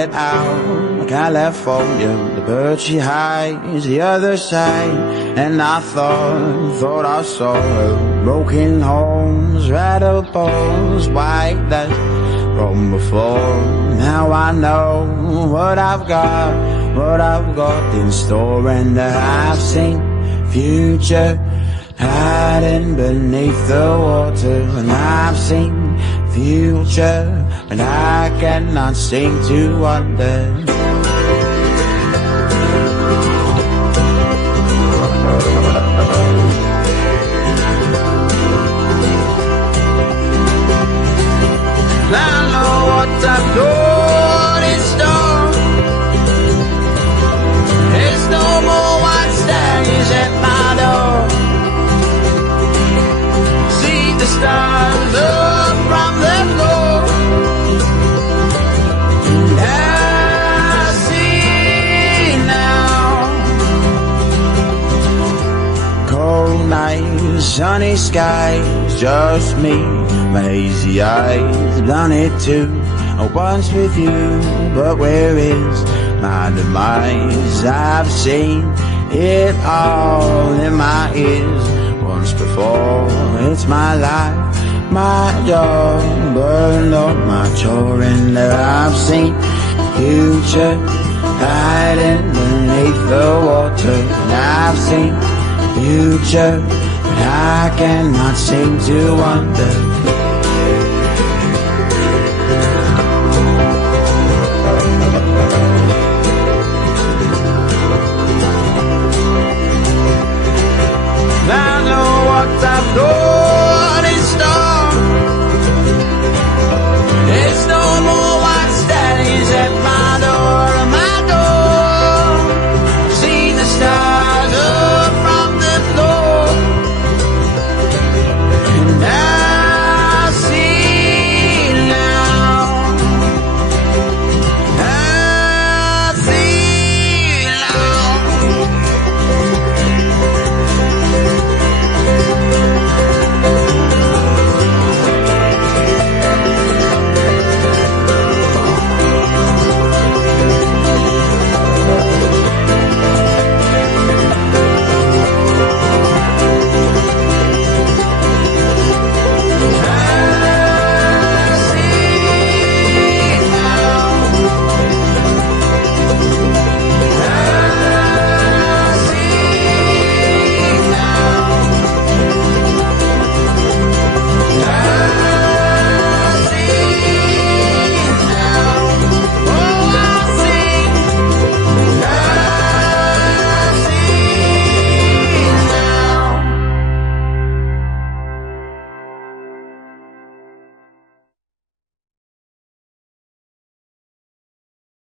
it out, California, the bird she hides the other side. And I thought I saw her broken homes, rattled bones, white dust from before. Now I know what I've got in store, and I've seen future hiding beneath the water. And I've seen future, but I cannot seem to wonder. I know what I've got in store. There's no more white stays at my door. See the stars up from the floor. I see now. Cold nights, sunny skies, just me, my hazy eyes, done it too. Once with you, but where is my demise? I've seen it all in my ears once before. It's my life, my job, burned up my chore. And I've seen future hiding beneath the water. And I've seen future, but I cannot seem to wonder.